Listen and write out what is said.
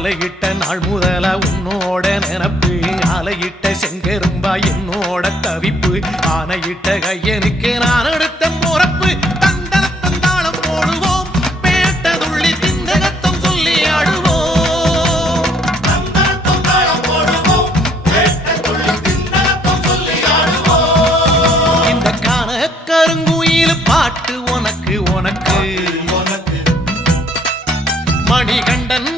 மாலையிட்ட நாள் முதல உன்னோட நினப்பு ஆலையிட்ட செங்கரும்பா என்னோட தவிப்பு ஆனையிட்ட கையனுக்கு நான் எடுத்த முறப்பு தந்தளம் போடுவோம் பேட்டதுள்ளி திந்தகத்தம் சொல்லி ஆடுவோம் இந்த காண கருங்குயில் பாட்டு உனக்கு உனக்கு மணிகண்டன்